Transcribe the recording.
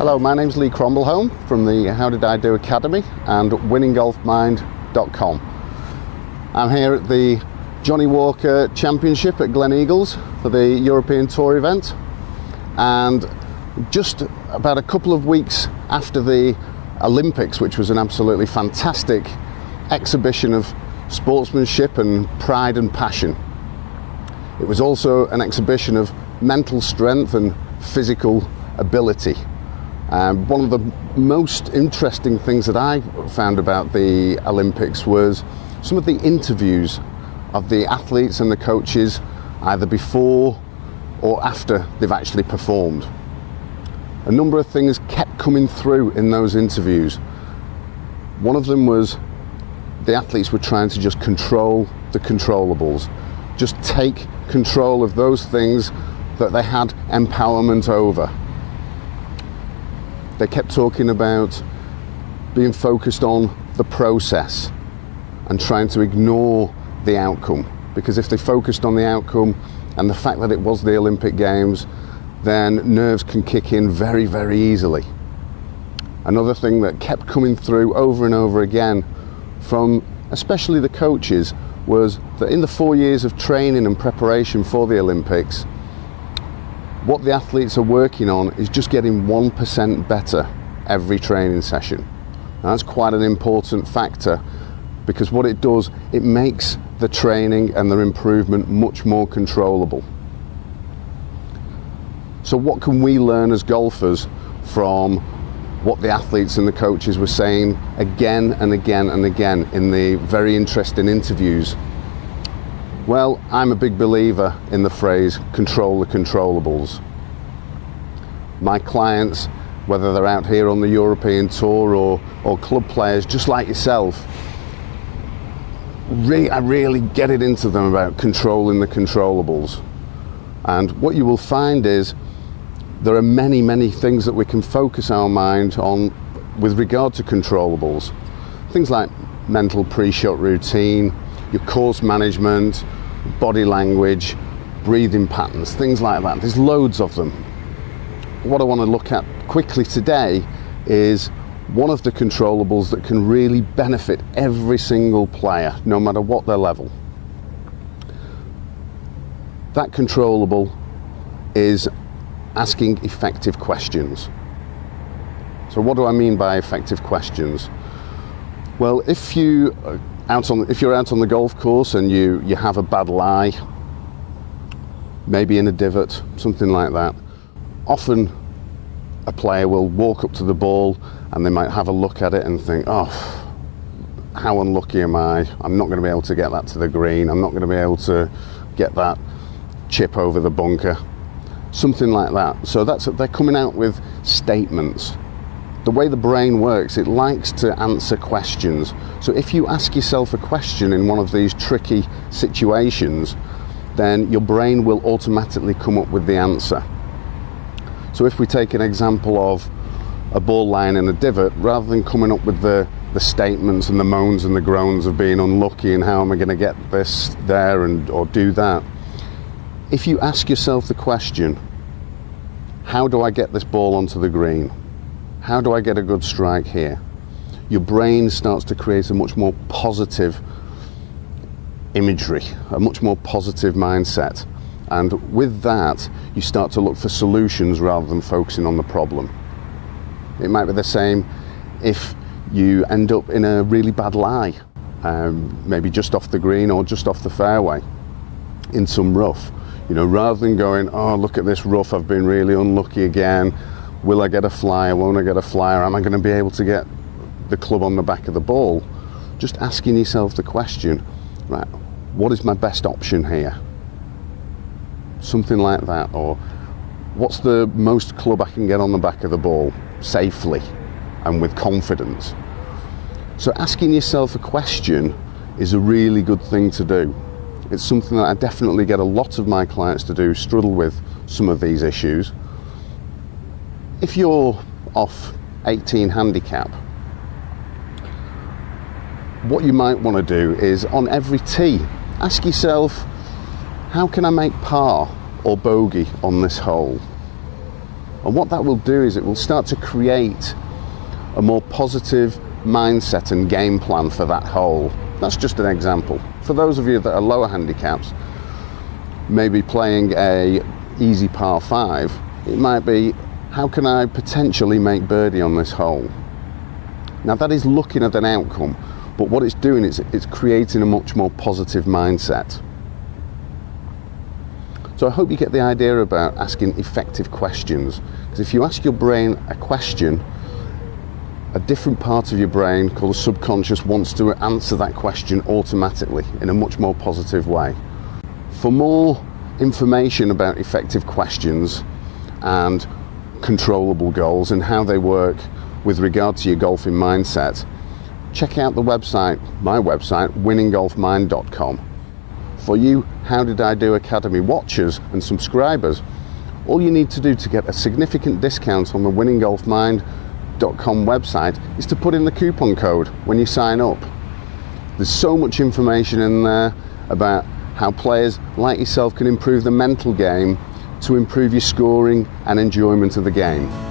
Hello, my name's Lee Crombleholme from the HDiD Academy and winninggolfmind.com. I'm here at the Johnny Walker Championship at Glen Eagles for the European Tour event, and just about a couple of weeks after the Olympics, which was an absolutely fantastic exhibition of sportsmanship and pride and passion. It was also an exhibition of mental strength and physical ability. One of the most interesting things that I found about the Olympics was some of the interviews of the athletes and the coaches, either before or after they've actually performed. A number of things kept coming through in those interviews. One of them was the athletes were trying to just control the controllables, just take control of those things that they had empowerment over. They kept talking about being focused on the process and trying to ignore the outcome, because if they focused on the outcome and the fact that it was the Olympic Games, then nerves can kick in very, very easily. Another thing that kept coming through over and over again from especially the coaches was that in the 4 years of training and preparation for the Olympics, what the athletes are working on is just getting 1% better every training session. Now, that's quite an important factor, because what it does, it makes the training and their improvement much more controllable. So what can we learn as golfers from what the athletes and the coaches were saying again and again and again in the very interesting interviews? Well, I'm a big believer in the phrase, control the controllables. My clients, whether they're out here on the European Tour or club players just like yourself, I really get it into them about controlling the controllables. And what you will find is there are many, many things that we can focus our mind on with regard to controllables. Things like mental pre-shot routine, your course management, body language, breathing patterns, things like that. There's loads of them. What I want to look at quickly today is one of the controllables that can really benefit every single player, no matter what their level. That controllable is asking effective questions. So what do I mean by effective questions? Well, if you're out on the golf course and you have a bad lie, maybe in a divot, something like that, often a player will walk up to the ball and they might have a look at it and think, oh, how unlucky am I? I'm not going to be able to get that to the green. I'm not going to be able to get that chip over the bunker. Something like that. So they're coming out with statements. The way the brain works, it likes to answer questions. So if you ask yourself a question in one of these tricky situations, then your brain will automatically come up with the answer. So if we take an example of a ball lying in a divot, rather than coming up with the statements and the moans and the groans of being unlucky and how am I going to get this there or do that, if you ask yourself the question, how do I get this ball onto the green? How do I get a good strike here? Your brain starts to create a much more positive imagery, a much more positive mindset. And with that, you start to look for solutions rather than focusing on the problem. It might be the same if you end up in a really bad lie, maybe just off the green or just off the fairway in some rough. You know, rather than going, oh, look at this rough, I've been really unlucky again. Will I get a flyer? Won't I get a flyer? Am I going to be able to get the club on the back of the ball? Just asking yourself the question, right, what is my best option here? Something like that. Or what's the most club I can get on the back of the ball safely and with confidence? So asking yourself a question is a really good thing to do. It's something that I definitely get a lot of my clients to do, struggle with some of these issues. If you're off 18 handicap, what you might want to do is on every tee, ask yourself, how can I make par or bogey on this hole? And what that will do is it will start to create a more positive mindset and game plan for that hole. That's just an example. For those of you that are lower handicaps, maybe playing a easy par 5, it might be, how can I potentially make birdie on this hole? Now that is looking at an outcome, but what it's doing is it's creating a much more positive mindset. So I hope you get the idea about asking effective questions, because if you ask your brain a question, a different part of your brain called the subconscious wants to answer that question automatically in a much more positive way. For more information about effective questions and controllable goals and how they work with regard to your golfing mindset, check out the website, my website, winninggolfmind.com. For you HDiD Academy watchers and subscribers, all you need to do to get a significant discount on the winninggolfmind.com website is to put in the coupon code when you sign up. There's so much information in there about how players like yourself can improve the mental game to improve your scoring and enjoyment of the game.